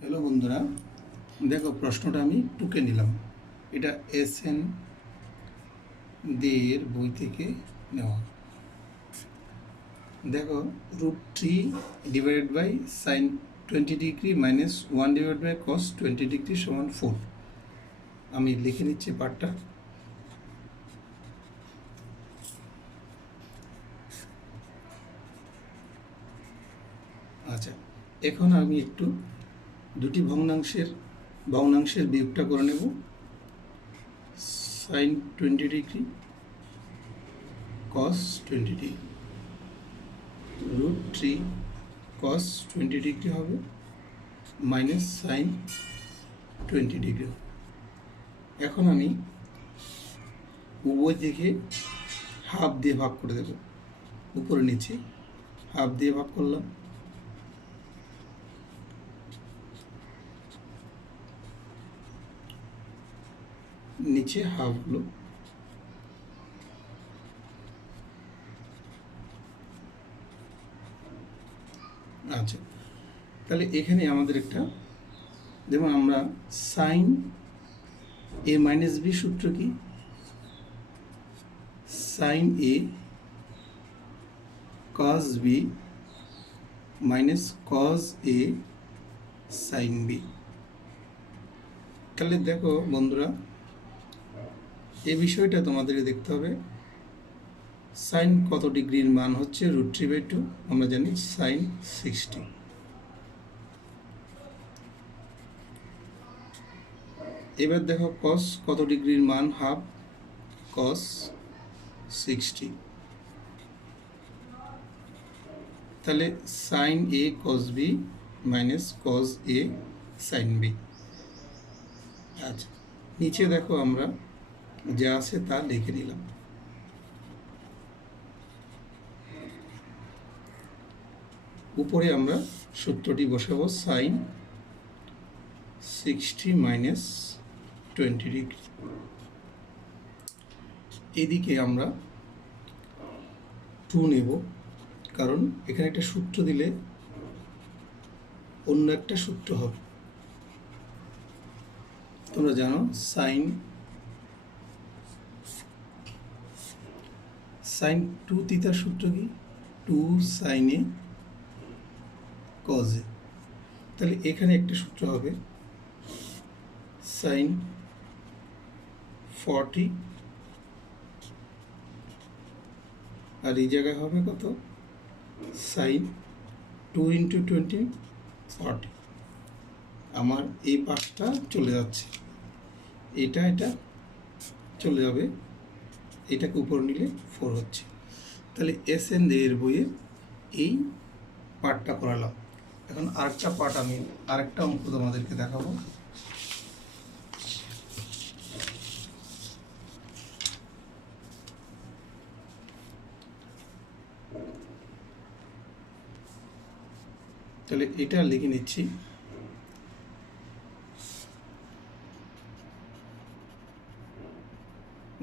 Hello বন্ধুরা, দেখো প্রশ্নটা আমি টুকে নিলাম। এটা এসএন দের বই থেকে নেওয়া। দেখো √3/sin 20 degree minus 1/cos 20 degree সমান 4। আমি লিখে নিচ্ছি পার্টটা। আচ্ছা, এখন আমি একটু দুটি ভগ্নাংশের বিয়োগটা করে নেব। sin 20 degree cos 20 degree √3 cos 20 degree হবে মাইনাস sin 20 ডিগ্রি। এখন আমি উভয় দিকে হাফ দিয়ে ভাগ করে দেব। উপরে নিচে হাফ দিয়ে ভাগ করলাম। নিচে হাফ হলো। আচ্ছা, তাহলে এখানে আমাদের একটা, যেমন আমরা সাইন এ মাইনাস বি সূত্র কি? সাইন এ কস বি মাইনাস কস এ সাইন বি। তাহলে দেখো বন্ধুরা, এই বিষয়টা তোমাদেরকে দেখতে হবে। সাইন কত ডিগ্রির মান হচ্ছে √3/2, আমরা জানি সাইন 60। এবার দেখো কস কত ডিগ্রির মান, হাফ কস 60। তাহলে সাইন এ কস বি মাইনাস কস এ সাইন বি। আচ্ছা, নিচে দেখো আমরা যা আছে তা লিখে নিলাম। উপরে আমরা সূত্রটি বসাবো, সাইন 60 মাইনাস 20 ডিগ্রি। এদিকে আমরা 2 নেব, কারণ এখানে একটা সূত্র দিলে অন্য একটা সূত্র হবে। তোমরা জানো সাইন 2 থিটার সূত্র কি? 2 সাইন এ কজ এ। তাহলে এখানে একটা সূত্র হবে সাইন 40, আর এই জায়গায় হবে কত? সাইন 2 × 20 40। আমার এই পাশটা চলে যাচ্ছে, এটা চলে যাবে, এটাকে উপর নিলে 4 হচ্ছে। তাহলে এসএন এর বইয়ে এই পার্টটা করালাম। এখন আরেকটা পার্ট, আমি আরেকটা অঙ্ক তোমাদেরকে দেখাবো। তাহলে এটা লিখে নিচ্ছি।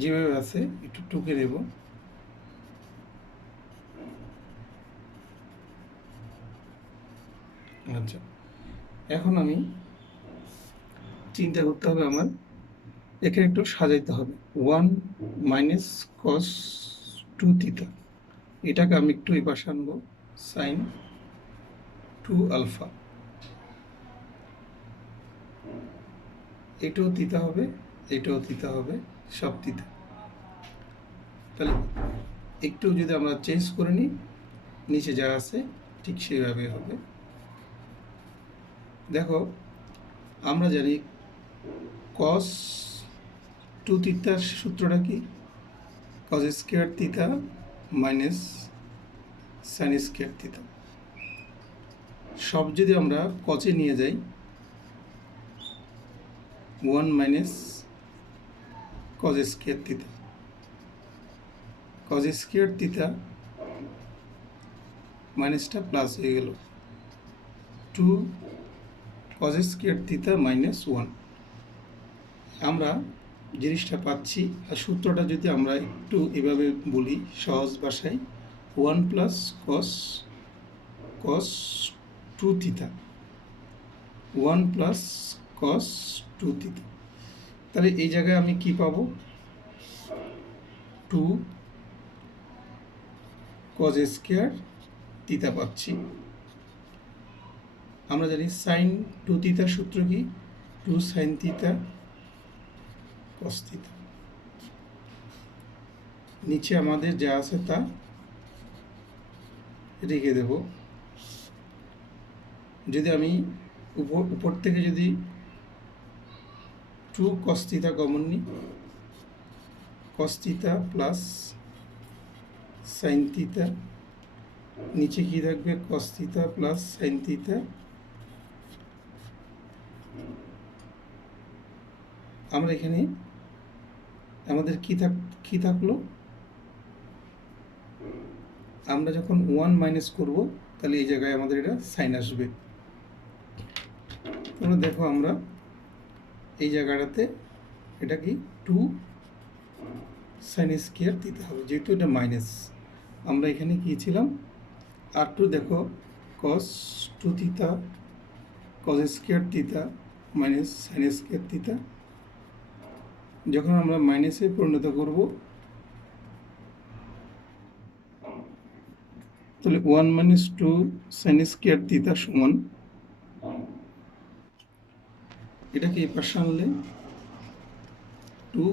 যেভাবে আছে একটু টুকে নেব। আচ্ছা, এখন আমি চিন্তা করতে হবে, আমার এখানে একটু সাজাইতে হবে। 1 মাইনাস কস 2 থিটা, এটাকে আমি একটু এই পাশে আনবো, সাইন 2 আলফা। এটাও থিটা হবে, এটাও থিটা হবে, সব থিটা। তাহলে একটু যদি আমরা চেঞ্জ করে নিই, নিচে যা আছে ঠিক সেইভাবে হবে। দেখো, আমরা জানি কস 2 থিটার সূত্রটা কি? কস square theta minus sine square theta. সব যদি আমরা কচে নিয়ে যাই, 1 মাইনাস কস square theta, cos square theta মাইনাসটা প্লাস হয়ে গেল, 2 কস স্কোয়ার থিটা মাইনাস 1। আমরা জিনিসটা পাচ্ছি। আর সূত্রটা যদি আমরা একটু এভাবে বলি সহজ ভাষায়, 1 plus cos 2 theta one plus cos two theta. তাহলে এই জায়গায় আমি কি পাবো? টু কজ স্কোয়ার থিটা পাচ্ছি। আমরা জানি সাইন টু থিটার সূত্র কি? Two sine theta cos theta. নিচে আমাদের যা আছে তা রেখে দেব। যদি আমি উপর থেকে যদি টু কস থিটা কমন নিই, cos theta plus sine theta, নিচে কি থাকবে? Cos theta plus sine theta. আমরা এখানে আমাদের কি থাকলো? আমরা যখন ওয়ান মাইনাস করব তাহলে এই জায়গায় আমাদের এটা সাইন আসবে। তোমরা দেখো আমরা এই জায়গাটাতে এটা কি টু সাইন স্কোয়ার দিতে হবে, যেহেতু এটা মাইনাস। আমরা এখানে কি ছিলাম? আর টু দেখো cos two theta cos square theta minus sine square theta. যখন আমরা মাইনাসে পরিণত করব তাহলে one minus two sine square theta সমান, এটাকে এই পাশে আনলে two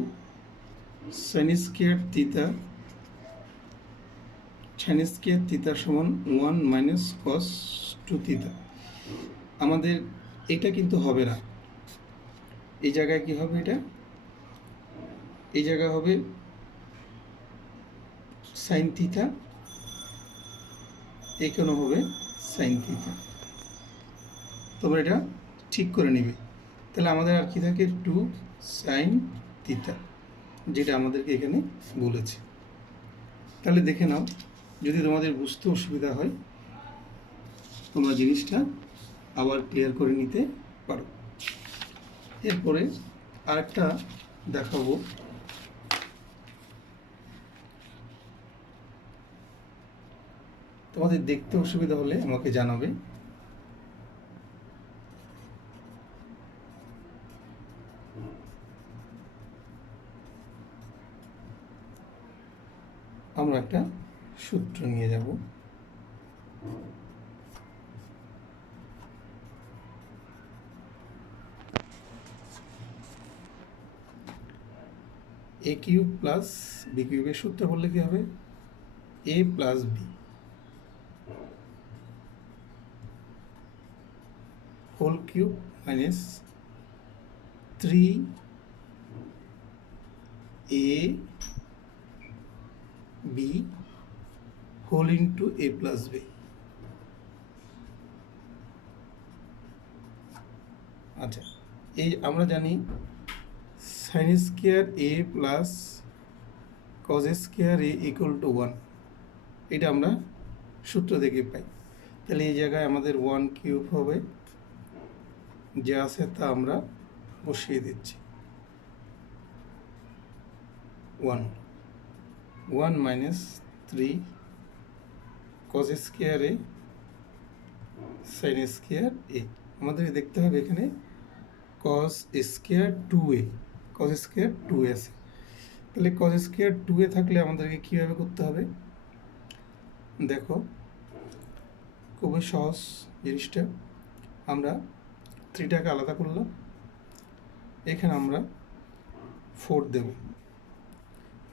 sine square theta sine square theta সমান one minus cos two theta. আমাদের এটা কিন্তু হবে না। এই জায়গায় কি হবে? এটা এই জায়গায় হবে সাইন থিটা, এখানে হবে সাইন থিটা। তোমরা এটা ঠিক করে নিবে। তাহলে আমাদের আর কি থাকে? টু সাইন থিটা, যেটা আমাদেরকে এখানে বলেছে। তাহলে দেখে নাও, যদি তোমাদের বুঝতে অসুবিধা হয় তোমরা জিনিসটা আবার ক্লিয়ার করে নিতে পারো। এরপরে আরেকটা দেখাবো। তোমাদের দেখতে অসুবিধা হলে আমাকে জানাবে। আমরা একটা সূত্র নিয়ে যাব। এ কিউব প্লাস বি কিউবের সূত্র বললে কি হবে? A plus b whole cube minus three a b whole into a plus b. আচ্ছা, এই আমরা জানি sine square a plus cos square a equal to one, এটা আমরা সূত্র থেকে পাই। তাহলে এই জায়গায় আমাদের ওয়ান কিউব হবে, যা আছে তা আমরা বসিয়ে দিচ্ছি। One minus three cos square A sine square a. আমাদের দেখতে হবে এখানে cos square two a, cos square two a আছে। তাহলে কজ স্কোয়ার টু এ থাকলে আমাদেরকে কীভাবে করতে হবে? দেখো, খুবই সহজ জিনিসটা। আমরা থ্রিটাকে আলাদা করলাম, এখানে আমরা ফোর দেব,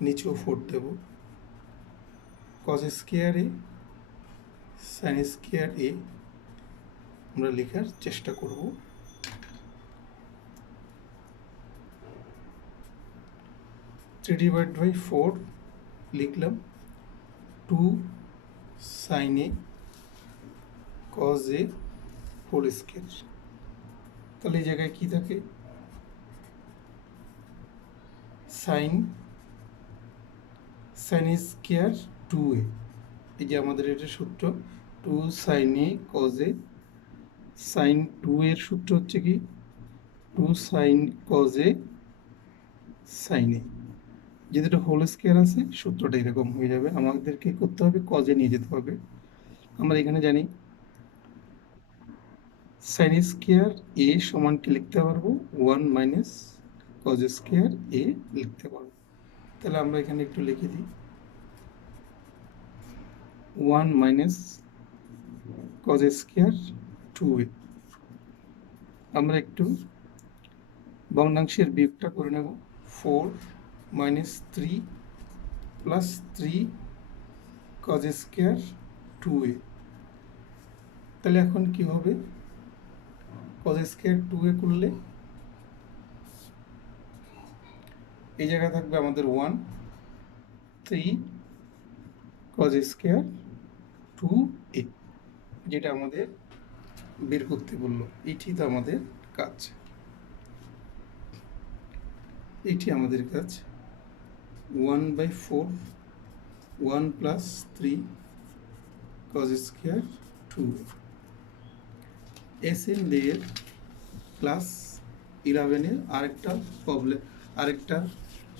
নিচেও ফোর দেব। Cos square A sine square A আমরা লেখার চেষ্টা করব। থ্রি ডিভাইড বাই ফোর লিখলাম, two sine A cos A whole square. তাহলে এই জায়গায় কি থাকে? সাইন স্কোয়ার টু এ, এই যে আমাদের এটা সূত্র two sine A cos a. Sine two এর সূত্র হচ্ছে কি? Two sine cos a sine a. যেহেতু হোল স্কোয়ার আছে সূত্রটা এরকম হয়ে যাবে। আমাদেরকে করতে হবে কজে নিয়ে যেতে হবে। আমরা এখানে জানি সাইন স্কোয়ার এ সমান কি লিখতে পারবো, 1 মাইনাস কজ স্কোয়ার এ লিখতে পারবো। তাহলে আমরা এখানে একটু লিখে দিই 1 মাইনাস কজ স্কোয়ার 2a। আমরা একটু ভগ্নাংশের বিয়োগটা করে নেব, 4 minus 3 plus 3 cos square 2a। তাহলে এখন কি হবে, কজ স্কোয়ার 2a করলে এই জায়গায় থাকবে আমাদের 1, 3 কজ স্কোয়ার 2a, যেটা আমাদের বের করতে বললো। এটি তো আমাদের কাজ, এটি আমাদের কাজ। 1/4 1 প্লাস 3 কজ স্কোয়ার 2a। এসএন দের ক্লাস 11-এর আরেকটা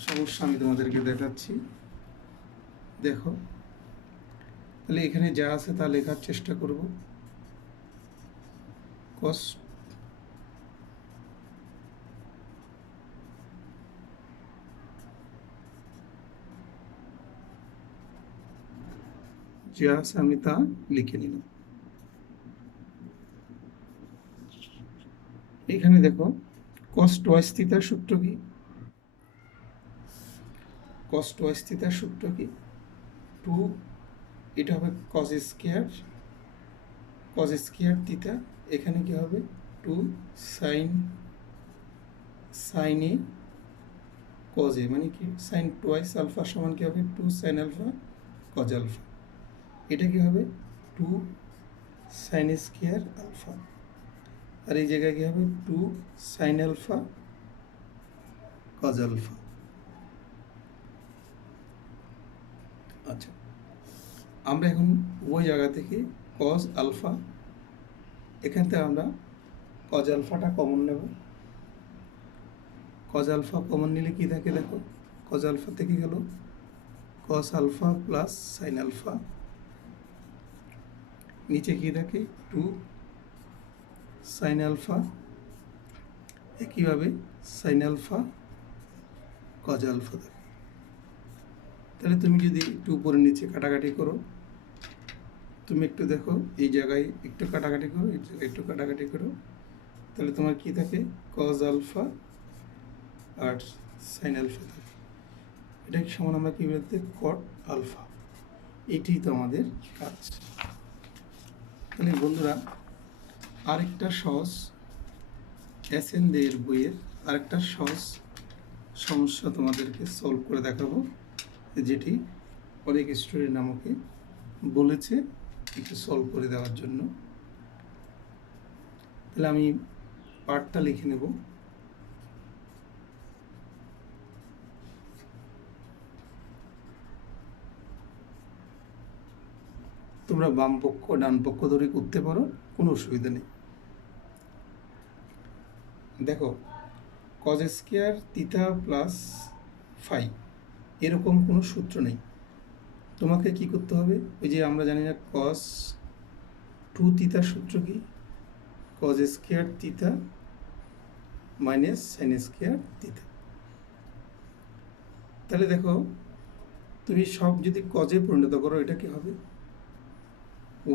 সমস্যা আমি তোমাদেরকে দেখাচ্ছি। দেখো, তাহলে এখানে যা আছে তা লেখার চেষ্টা করব। কস যা আছে আমি তা লিখে নিলাম। এখানে দেখো, কস টুয়াইস থিটার সূত্র কি? কস টুয়াইস থিটার সূত্র কি? 2, এটা হবে কস স্কোয়ার থিটা। এখানে কি হবে 2 সাইন এ কজ এ, মানে কি সাইন টুয়াইস আলফা সমান কি হবে 2 সাইন আলফা কজ আলফা। এটা কি হবে 2 সাইন স্কোয়ার আলফা। আর এই জায়গায় কি হবে 2 সাইন আলফা কজ আলফা। আচ্ছা, আমরা এখন ওই জায়গা থেকে কজ আলফা, এখান থেকে আমরা কজ আলফাটা কমন নেব। কজ আলফা কমন নিলে কি থাকে দেখো, কজ আলফা থেকে গেল cos alpha plus sine alpha, নিচে কি থাকে 2 সাইন আলফা, একইভাবে সাইন আলফা কজ আলফা থাকে। তাহলে তুমি যদি একটু উপরে নিচে কাটাকাটি করো, তুমি একটু দেখো এই জায়গায় একটু কাটাকাটি করো, এই জায়গায় একটু কাটাকাটি করো, তাহলে তোমার কি থাকে কজ আলফা আর সাইন আলফা থাকে। এটাকে সমান আমরা কি বলতে, কট আলফা। এটি তো আমাদের কাজ। তাহলে বন্ধুরা, আরেকটা সহজ এসএন দের বইয়ের আরেকটা সহজ সমস্যা তোমাদেরকে সলভ করে দেখাবো, যেটি অনেক স্টুডেন্ট আমাকে বলেছে একটু সলভ করে দেওয়ার জন্য। তাহলে আমি পার্টটা লিখে নেব। তোমরা বাম পক্ষ ডান পক্ষ ধরে করতে পারো, কোনো অসুবিধা নেই। দেখো, cos square theta plus phi এরকম কোনো সূত্র নেই। তোমাকে কি করতে হবে, ওই যে আমরা জানি না কস 2 থিটার সূত্র কি, cause square theta minus sine square theta. তাহলে দেখো, তুমি সব যদি কজে পরিণত করো, এটা কি হবে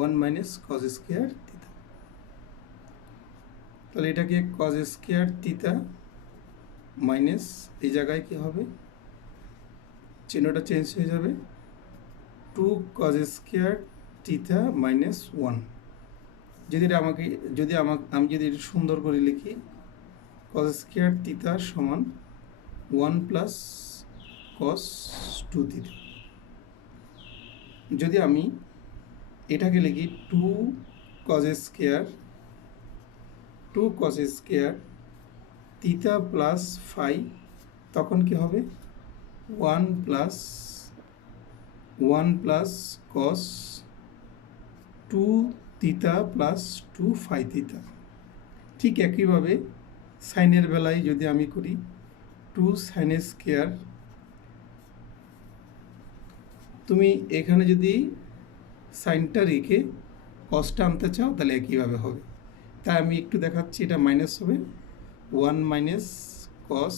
1 মাইনাস কজ স্কোয়ার থিটা। তাহলে এটাকে কজ স্কোয়ার থিটা মাইনাস, এই জায়গায় কি হবে চিহ্নটা চেঞ্জ হয়ে যাবে, 2 কজ স্কোয়ার থিটা মাইনাস 1। আমি যদি এটা সুন্দর করে লিখি, কজ স্কোয়ার থিটা সমান 1 প্লাস কস 2 থিটা। যদি আমি এটাকে লিখি 2 cos square theta plus phi, তখন কি হবে 1 plus cos 2 theta plus 2 phi theta. ঠিক একইভাবে সাইনের বেলায় যদি আমি করি 2 সাইন স্কোয়ার, তুমি এখানে যদি সাইনটা রেখে কসটা আনতে চাও তাহলে একইভাবে হবে। তাই আমি একটু দেখাচ্ছি, এটা মাইনাস হবে 1 minus cos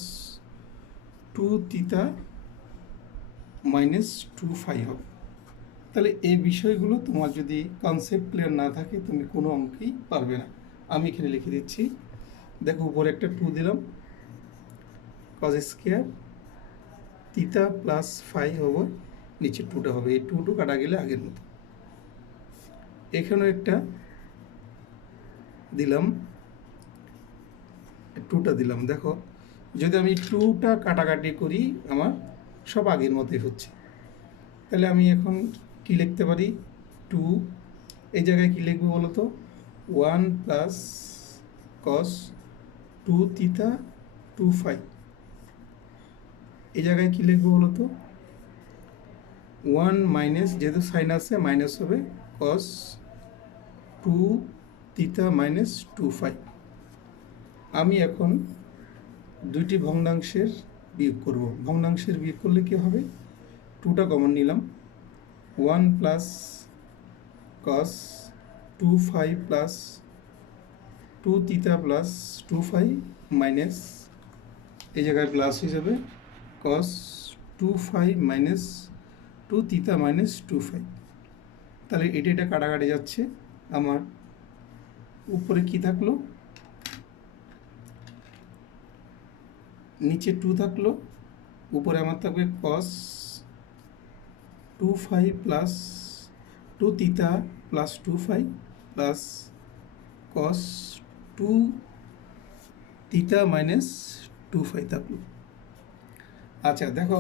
2 theta minus 2 phi হবে। তাহলে এই বিষয়গুলো তোমার যদি কনসেপ্ট ক্লিয়ার না থাকে তুমি কোনো অঙ্কেই পারবে না। আমি এখানে লিখে দিচ্ছি, দেখো উপরে একটা 2 দিলাম, cos square theta plus phi হবে, নিচে 2টা হবে, এই 2 কাটা গেলে আগের মতো। এখানেও একটা দিলাম, 2টা দিলাম। দেখো যদি আমি 2টা কাটাকাটি করি আমার সব আগের মতোই হচ্ছে। তাহলে আমি এখন কি লিখতে পারি, 2 এই জায়গায় কি লিখবো বলো তো, 1 প্লাস কস 2 থিটা 2 ফাই। এই জায়গায় কি লিখবো বলো তো, 1 মাইনাস, যেহেতু সাইন আছে মাইনাস হবে, কস 2 থিটা মাইনাস 2 ফাই। আমি এখন দুইটি ভগ্নাংশের বিয়োগ করব। ভগ্নাংশের বিয়োগ করলে কি হবে, 2টা কমন নিলাম, 1 plus cos 2 phi plus 2 theta plus 2 phi minus, এই জায়গায় প্লাস হিসেবে cos 2 phi minus 2 theta minus 2 phi. তাহলে এটা কাটাকাটি যাচ্ছে, আমার উপরে কি থাকলো, নিচে 2 থাকলো, উপরে আমার থাকবে cos 2 phi plus 2 theta plus 2 phi plus cos 2 theta minus 2 phi থাকলো। আচ্ছা দেখো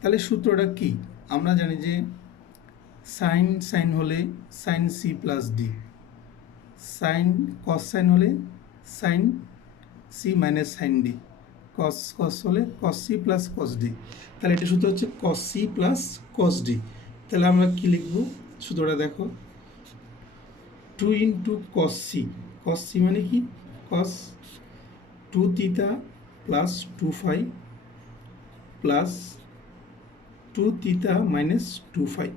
তাহলে সূত্রটা কি, আমরা জানি যে সাইন হলে sine c plus d, cos sine হলে sine c minus sine d, cos হলে cos c plus cos d. তাহলে এটা সূত্র হচ্ছে cos c plus cos d. তাহলে আমরা কি লিখব, সূত্রটা দেখো, 2 ইন্টু কস সি মানে কি, cos 2 theta plus 2 phi plus 2 theta minus 2 phi.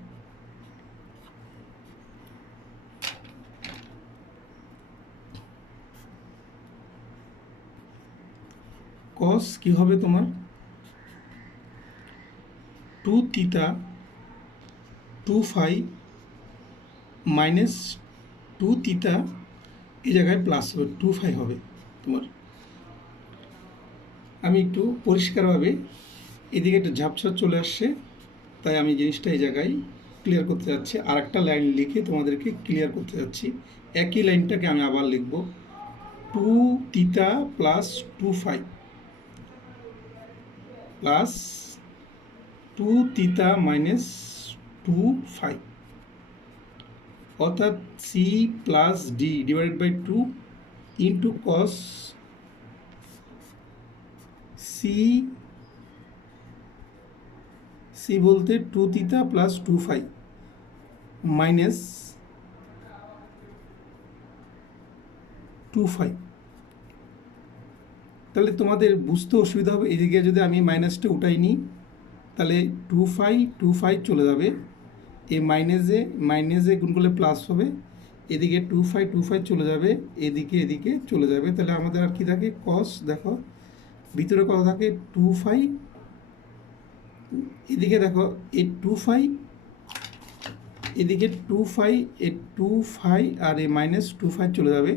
Cos কি হবে তোমার, 2 থিটা 2 ফাই মাইনাস 2 থিটা, এই জায়গায় প্লাস হবে 2 ফাই হবে তোমার। আমি একটু পরিষ্কারভাবে, এদিকে একটা ঝাপসা চলে আসছে, তাই আমি জিনিসটা এই জায়গায় ক্লিয়ার করতে যাচ্ছি, আর একটা লাইন লিখে তোমাদেরকে ক্লিয়ার করতে যাচ্ছি। একই লাইনটাকে আমি আবার লিখব, 2 theta plus 2 phi plus 2 theta minus 2 phi, অর্থাৎ c plus d divided by 2 into cos c বলতে 2 theta plus 2 phi minus 2 phi. তাহলে তোমাদের বুঝতে অসুবিধা হবে, এদিকে যদি আমি মাইনাসটা উঠাই নিই তাহলে 2 ফাই চলে যাবে, এই মাইনাসে গুণ করলে প্লাস হবে, এদিকে 2 ফাই চলে যাবে, এদিকে চলে যাবে। তাহলে আমাদের আর কি থাকে, কস, দেখো ভিতরে কত থাকে 2 ফাই, এদিকে দেখো এই 2 ফাই, এদিকে 2 ফাই, এই 2 ফাই আর এই মাইনাস 2 ফাই চলে যাবে,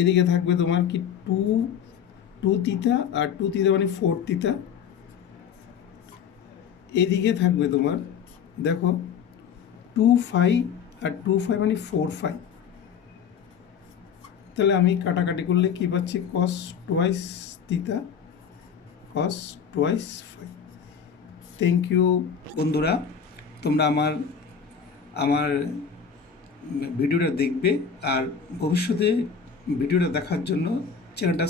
এদিকে থাকবে তোমার কি 2 থিটা, আর 2 থিটা মানে 4 থিটা, এদিকে থাকবে তোমার দেখো 2 ফাই আর 2 ফাই মানে 4 ফাই। তাহলে আমি কাটাকাটি করলে কি পাচ্ছি, cos twice theta cos twice phi. Thank you বন্ধুরা, তোমরা আমার ভিডিওটা দেখবে, আর ভবিষ্যতে ভিডিওটা দেখার জন্য চ্যানেলটা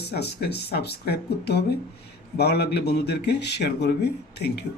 সাবস্ক্রাইব করতে হবে। ভালো লাগলে বন্ধুদেরকে শেয়ার করবে। Thank you.